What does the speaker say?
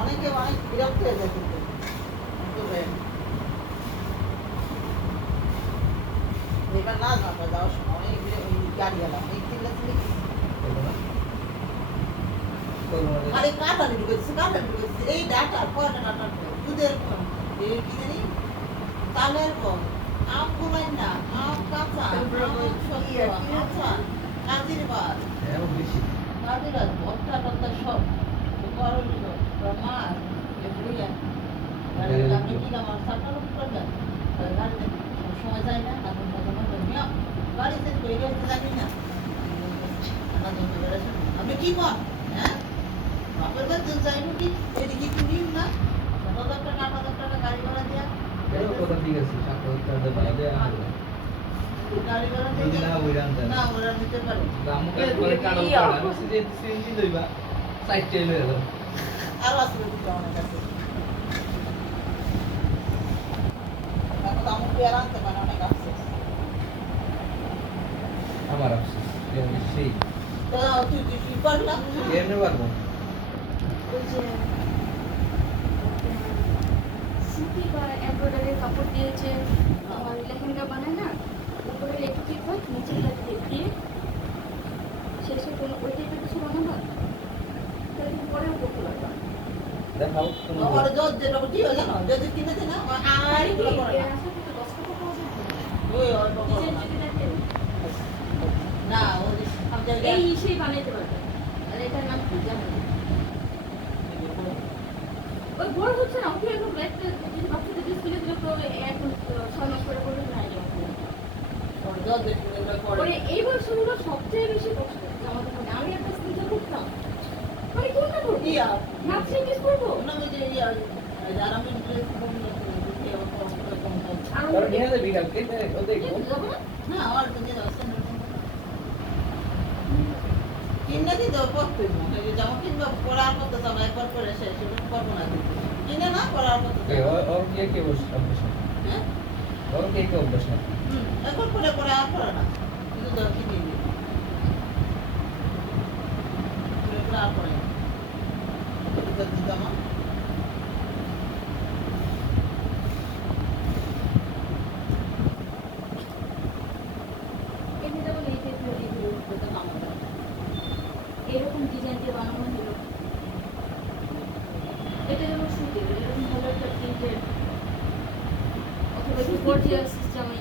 অনেকে অনেক বিরক্ত হয়ে যায় কিন্তু এবার না যাওয়ার সময় অনেক গাড়ি গেলাম এই তিনটা খালি কাটানি ঢুকেছে এই ডাটা কয়টা ডাটা দুধের এই কি জানি চালের কম আম গুলাই না আম কাঁচা আচ্ছা কাজির বাদ কাজির বাদ ভর্তা টর্তা সব করল মাছ এগুলিয়া আপনি কি আমার সাতটা রকম করবেন গাড়িতে সময় যায় না এখন গাড়িতে করে গেছে জানি না আপনি কি কর হ্যাঁ বাপের বাড়ি যাইব কি এদিকে কি নিন না 7,000 টাকা 8,000 টাকা গাড়ি ভাড়া দেয়া কথা ঠিক আছে 7,000 টাকা দেয়া গাড়ি ভাড়া দিয়ে না ওরা দিতে পারে আমু কাজ করে কালো করা আমি যে সিএনজি লইবা সাইড লইয়া দাও আর আসলে দিতে অনেক আছে এখন আমু পেয়ার আনতে পারে অনেক আছে আমার আফসোস সেই তো তুই কি পারলা এনে পারবো ওই যে সুতি বা এমব্রয়ডারি কাপড় দিয়েছে আমার লেহেঙ্গা বানায় না উপরে ইলেকট্রিক হয় নিচে দিয়ে শেষে কোনো ওই টাইপের কিছু বানাবা তাহলে পরেও করতে পারবা দেখাও আমার যত যেটা কি হলো না যদি কিনেছে না আর এগুলো করে না ওই অল্প না ওই সব জায়গায় এই সেই বানাইতে পারবে আর এটার নাম কি জানো ওই বড় হচ্ছে না ওকে একদম একটা যদি বাচ্চাদের ড্রেস কিনে দিলে তো এখন 6 মাস পরে পরে না যাবে যত দেখুন এগুলো করে মানে এই বয়সগুলো সবচেয়ে বেশি কষ্ট আমাদের মনে আমি একটা স্কিন করতাম মানে কোনটা করবো ইয়া নাচে কি করবো না ওই যে ইয়া যারা আমি ড্রেস কম আর তোর নিয়ে যাবি কালকে ও দেখবো না আমার তো নিয়ে যাচ্ছে না কিনে দিতে করতেই না যেমন কিনবা পড়ার করতে যাবো একবার করে শেষ সেটা করবো না কিনে না পড়ার করতে ওর কে বসে অভ্যাস হ্যাঁ ওর কে অভ্যাস না একবার করে করে আর করে না কিন্তু তো কিনে দিই আর করে এটা দিতাম এমনি যেমন এই যে এরকম ডিজাইন দিয়ে বানানো হলো এটা যেমন সুতি এরকম ভালো একটা প্রিন্টের অথবা গর্জিয়াস সিস্টেমে